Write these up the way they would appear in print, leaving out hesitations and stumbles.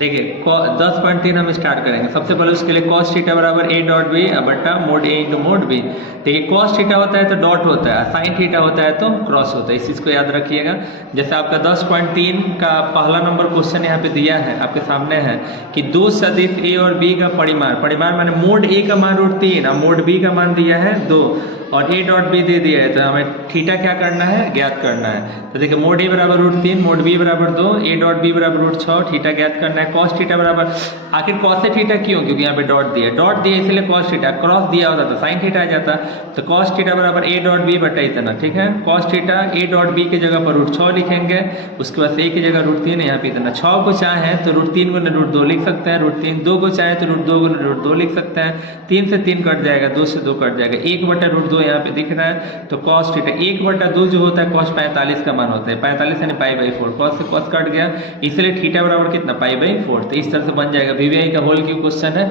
देखिए 10.3 हम स्टार्ट करेंगे। सबसे पहले उसके लिए कॉस थीटा बराबर ए डॉट बी बट्टा मोड ए इंटू मोड बी। देखिए कॉस थीटा होता है तो डॉट होता है, साइन थीटा होता है तो क्रॉस होता है, इस चीज़ को याद रखिएगा। जैसे आपका 10.3 का पहला नंबर क्वेश्चन यहाँ पे दिया है, आपके सामने है कि दो सदिश ए और बी का परिमाण, परिमाण माने मोड ए का मान √3 और मोड बी का मान दिया है 2 और ए डॉट बी दे दिया है, तो हमें थीटा क्या करना है, ज्ञात करना है। तो देखिए मोड ए बराबर √3, मोड बी बराबर 2, ए डॉट बी बराबर √6, थीटा ज्ञात करना है। कॉस थीटा बराबर, आखिर कॉस से थीटा क्यों, क्योंकि यहाँ पे डॉट दिया, डॉट दिया इसलिए कॉस थीटा, क्रॉस दिया होता तो साइन थीटा आ जाता। तो कॉस थीटा बराबर ए डॉट बी बटा इतना, ठीक है। Cos theta A dot B की जगह पर √6 लिखेंगे, उसके बाद ए की जगह √3 यहाँ पे इतना। 6 को चाहे तो √3 गुना √2 लिख सकते हैं, √3, 2 को चाहे तो √2 गुना √2 लिख सकते हैं, 3 से 3 कट जाएगा, 2 से 2 कट जाएगा, 1 बटा √2 यहाँ पे दिख रहा है। तो कॉस थीटा 1 बटा 2 जो होता है कॉस 45 का मान होता है, 45 यानी π/4, कॉस से कॉस कट गया, इसलिए थीटा बराबर कितना, π/4। तो इस तरह से बन जाएगा। वीवीआई का होल क्यों क्वेश्चन है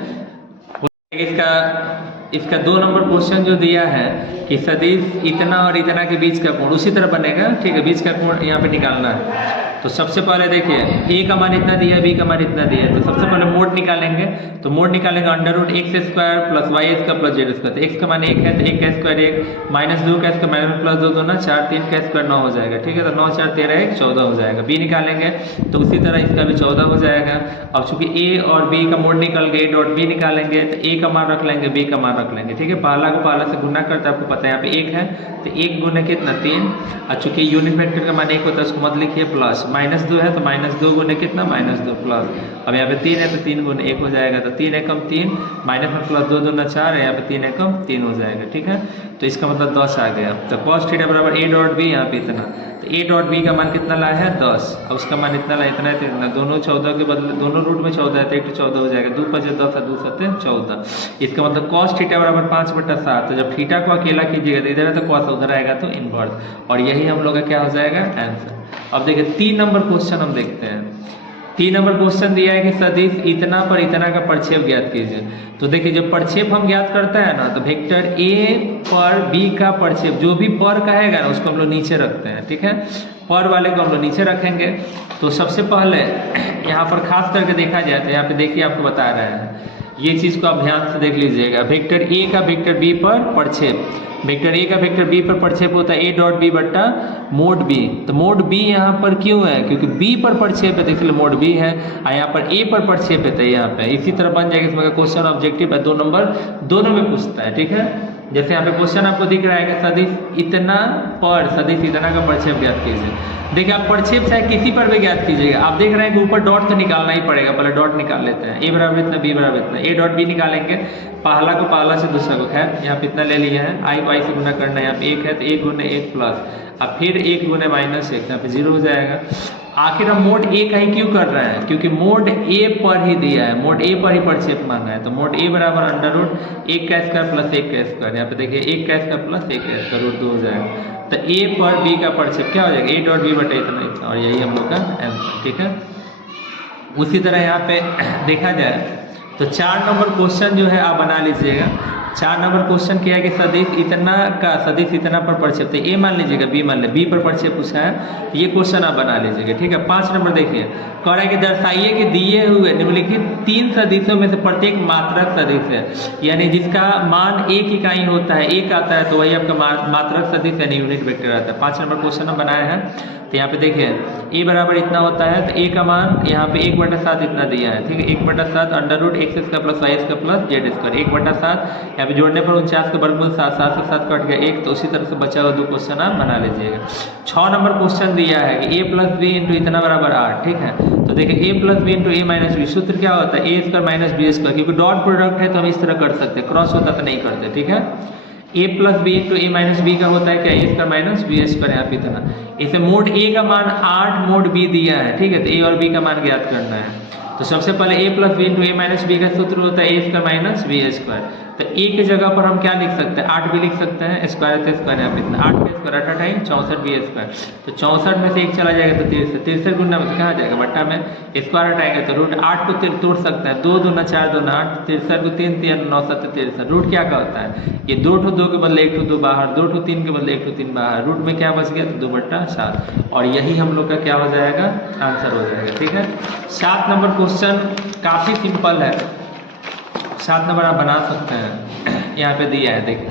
इसका 2 नंबर क्वेश्चन जो दिया है कि सदिश इतना और इतना के बीच का कोण उसी तरह बनेगा, ठीक है, बीच का कोण यहाँ पे निकालना है। तो सबसे पहले देखिए ए का मान इतना दिया है, बी का मान इतना दिया है, तो सबसे पहले मोड निकालेंगे। तो मोड निकालेंगे √x² plus y² plus z²। तो x का मान 1 है तो 1 का स्क्वायर 1, -2 का स्क्वायर माइनस प्लस 2 2 4, 3 का स्क्वायर 9 हो जाएगा, ठीक है। तो 9 4 13 1 14 हो जाएगा। बी निकालेंगे तो उसी तरह इसका भी 14 हो जाएगा। अब चूंकि ए और बी का मोड निकल गए, डॉट बी निकालेंगे तो ए का मान रख लेंगे, बी का मान रख लेंगे, ठीक है। पहला को पहला से गुना करते आपको पता है यहाँ पे 1 है तो 1 गुना कितना 3, और चूंकि यूनिट वेक्टर का मान 1 होता है उसको मत लिखिए, प्लस -2 है तो -2 गुने कितना -2 प्लस, अब यहाँ पे 3 है तो 3 गुने 1 हो जाएगा, तो 3 एकम 3 माइनस में प्लस 2 2 4 है, यहाँ पे 3 एकम 3 हो जाएगा, ठीक है। तो इसका मतलब 10 आ गया। तो कॉस थीटा बराबर ए डॉट बी, यहाँ पे इतना, तो ए डॉट बी का मान कितना लाया है 10, और उसका मान इतना लाया, इतना है तो इतना, दोनों 14 के बदले दोनों रूट में 14 है तो 1 14 हो जाएगा, 2 5 10 और 2 7 14। इसका मतलब कॉस थीटा बराबर 5/7। तो जब थीटा को अकेला कीजिएगा तो इधर है तो कॉस उधर आएगा तो इनवर्स, और यही हम लोग का क्या हो जाएगा आंसर। अब देखिए 3 नंबर क्वेश्चन हम देखते हैं। 3 नंबर क्वेश्चन दिया है कि सदिश इतना पर इतना का प्रक्षेप ज्ञात कीजिए। तो देखिए जब प्रक्षेप हम ज्ञात करते हैं ना, तो वेक्टर ए पर बी का प्रक्षेप, जो भी पर कहेगा ना उसको हम लोग नीचे रखते हैं, ठीक है, पर वाले को हम लोग नीचे रखेंगे। तो सबसे पहले यहाँ पर खास करके देखा जाए तो यहाँ पे देखिए आपको बता रहे हैं, ये चीज़ को आप ध्यान से देख लीजिएगा। वेक्टर ए का वेक्टर बी पर प्रक्षेप, वेक्टर ए का वेक्टर बी पर प्रक्षेप होता है ए डॉट बी बट्टा मोड बी। तो मोड बी यहाँ पर क्यों है, क्योंकि बी पर प्रक्षेप है तो इसलिए मोड बी है, और यहाँ पर ए पर प्रक्षेप है तो यहाँ पे इसी तरह बन जाएगा। इसमें क्वेश्चन ऑब्जेक्टिव है, 2 नंबर दोनों में पूछता है, ठीक है। जैसे यहाँ पे क्वेश्चन आपको दिख रहा है कि सदिश इतना पर सदिश इतना का प्रक्षेप ज्ञात कीजिए। देखिए आप प्रक्षेप चाहे किसी पर भी ज्ञात कीजिएगा, आप देख रहे हैं कि ऊपर डॉट तो निकालना ही पड़ेगा, पहले डॉट निकाल लेते हैं। ए बराबर इतना, बी बराबर इतना, ए डॉट बी निकालेंगे, पहला को पहला से दूसरा को, खैर यहाँ पे इतना ले लिया है, आई को आई से गुना करना है, यहाँ पे 1 है तो 1 गुने 1 प्लस, अब फिर 1 गुने -1, यहाँ पे 0 हो जाएगा। आखिर हम मोड ए का ही क्यों कर रहे हैं, क्योंकि मोड ए पर ही दिया है, मोड ए पर ही प्रक्षेप मांगा है। तो मोड ए बराबर √1 का स्क्वायर प्लस 1 का स्क्वायर, यहाँ पे देखिए 1 का स्क्वायर प्लस 1 का स्क्वायर √2 हो जाएगा। तो ए पर बी का प्रक्षेप क्या हो जाएगा, ए डॉट बी बटा इतना इतना, और यही हम लोग का आंसर, ठीक है। उसी तरह यहाँ पे देखा जाए तो 4 नंबर क्वेश्चन जो है आप बना लीजिएगा। 4 नंबर क्वेश्चन क्या है कि सदिश इतना का सदिश इतना पर प्रक्षेप, तो ए मान लीजिएगा, बी मान ले, बी पर प्रक्षेप पूछा है, तो ये क्वेश्चन आप बना लीजिएगा, ठीक है। 5 नंबर देखिए, कह रहा है कि दर्शाइए कि दिए हुए निम्नलिखित 3 सदिशों में से प्रत्येक मात्रक सदिश है, यानी जिसका मान 1 इकाई होता है, 1 आता है तो वही आपका मात्रक सदिश यानी यूनिट वेक्टर आता है। 5 नंबर क्वेश्चन हम बनाए हैं। तो यहाँ पे देखिए ए बराबर इतना होता है, तो ए का मान यहाँ पे 1/7 इतना दिया है, ठीक है, 1/7 √x² plus y² plus z², 1/7 यहाँ पे जोड़ने पर 49 का वर्गमूल 7, 7 से 7 कट गया 1, तो उसी तरह से बचा हुआ 2 क्वेश्चन आप बना लीजिएगा। 6 नंबर क्वेश्चन दिया है कि a प्लस बी इंटू इतना बराबर 8, ठीक है। तो देखिए a plus B into A minus B, सूत्र क्या होता है a² माइनस b², क्योंकि डॉट प्रोडक्ट है तो हम इस तरह कर सकते हैं, क्रॉस होता तो नहीं करते, ठीक है। a plus B into A minus B का होता है क्या, a² माइनस b², यहाँ पे इतना। इसे मोड a का मान 8, मोड b दिया है, ठीक है, तो a और b का मान ज्ञात करना है। तो सबसे पहले a plus B into A minus B का सूत्र होता है a² माइनस b²। तो ए की जगह पर हम क्या लिख सकते हैं, 8 भी लिख सकते हैं, स्क्वायर तो स्क्वायर यहाँ पे इतना 8 का स्क्वायर 8 टाइम 64 बी स्क्वायर, तो 64 में से एक चला जाएगा तो 63, 63 गुना में कहाँ जाएगा बट्टा में स्क्वायर हटाएंगे तो रूट 8 को तोड़ सकते हैं, 2 दूना 4 दूना 8, 63 को 3 3 9 7 63, रूट क्या का होता है ये 2 ठो 2 के बदले 1 ठो 2 बाहर, 2 ठो 3 के बदले 1 ठो 3 बाहर, रूट में क्या बच गया तो 2/7 और यही हम लोग का क्या हो जाएगा आंसर हो जाएगा। ठीक है, 7 नंबर क्वेश्चन काफ़ी सिंपल है, 7 नंबर आप बना सकते हैं, यहाँ पे दिया है देखिए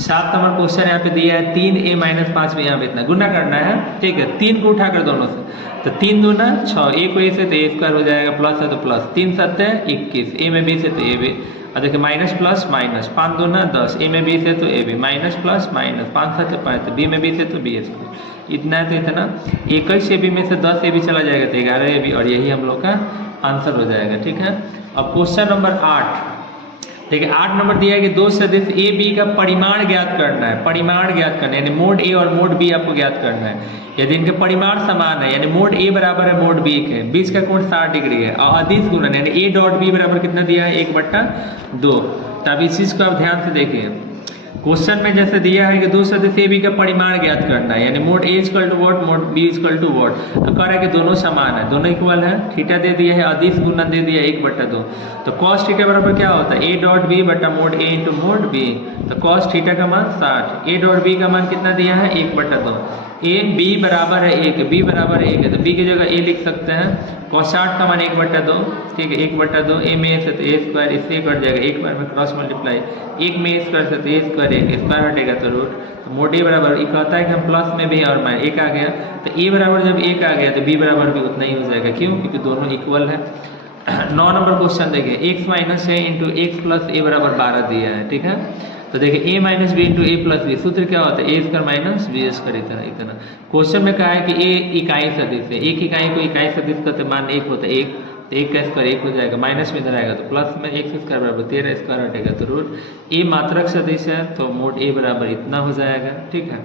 7 नंबर क्वेश्चन यहाँ पे दिया है 3a - 5 में यहाँ पे इतना गुना करना है। ठीक है, 3 को उठाकर दोनों से तो 3 दूना 6, a को a से तो a स्क्वायर हो जाएगा, प्लस है तो प्लस, 3 7 है 21, a में b से तो a भी, और देखिए माइनस प्लस माइनस, 5 दूना 10, a में b से तो a भी, माइनस प्लस माइनस, 5 7 है 5, तो b में b से तो b स्क्वायर, इतना है तो इतना, 21 a b में से 10 a b चला जाएगा तो 11 a b, और यही हम लोग का आंसर हो जाएगा। ठीक है, अब क्वेश्चन नंबर 8 देखिए 8 नंबर दिया है कि दो सदिश ए बी का परिमाण ज्ञात करना है, परिमाण ज्ञात करना है, यानी मोड ए और मोड बी आपको ज्ञात करना है। यदि इनके परिमाण समान है, यानी मोड ए बराबर है मोड बी के, बीच का कोण 60 डिग्री है, और अदिश गुणन यानी ए डॉट बी बराबर कितना दिया है 1/2, तो अब इस चीज को आप ध्यान से देखिए, क्वेश्चन में जैसे दिया है कि दो सदिश ए बी का परिमाण ज्ञात करना है, यानी mod A equal to what, mod B equal to what, अब कह रहा है कि दोनों समान है, दोनों इक्वल है, थीटा दे दिया है, अदिश गुणन दे दिया है 1/2, तो कॉस थीटा बराबर क्या होता है ए डॉट बी बटा मोड ए इंटू मोड बी, तो कॉस थीटा का मान 60, ए डॉट बी का मान कितना दिया है 1/2, ए बी बराबर है 1, बी बराबर 1 है तो बी की जगह ए लिख सकते हैं, cos 60 का मान 1/2, ठीक है 1/2, ए में से तो ए स्क्वायर, इससे कट जाएगा, एक बार में क्रॉस मल्टीप्लाई, एक में स्क्वायर से तो ए स्क्वायर, एक स्क्वायर हटेगा तो रूट, तो मोड ए बराबर ये कहता है कि हम प्लस में भी है और माइनस 1 आ गया, तो ए बराबर जब 1 आ गया तो बी बराबर भी उतना ही हो जाएगा, क्यों, क्योंकि दोनों इक्वल है। 9 नंबर क्वेश्चन देखिए x - 6 इंटू एक्स प्लस ए बराबर 12 दिया है। ठीक है, तो देखिए a - b into A plus B, सूत्र क्या होता है A square minus B square, इतना क्वेश्चन में कहा है कि a इकाई सदिश है, एक इकाई को इकाई सदिश का मान 1 होता है 1, तो 1 का स्क्वायर 1 हो जाएगा, माइनस में इधर आएगा तो प्लस में x स्क्वायर बराबर 13 स्क्वायर हटेगा तो रूट, a मात्रक सदिश है तो मोड a बराबर इतना हो जाएगा। ठीक है,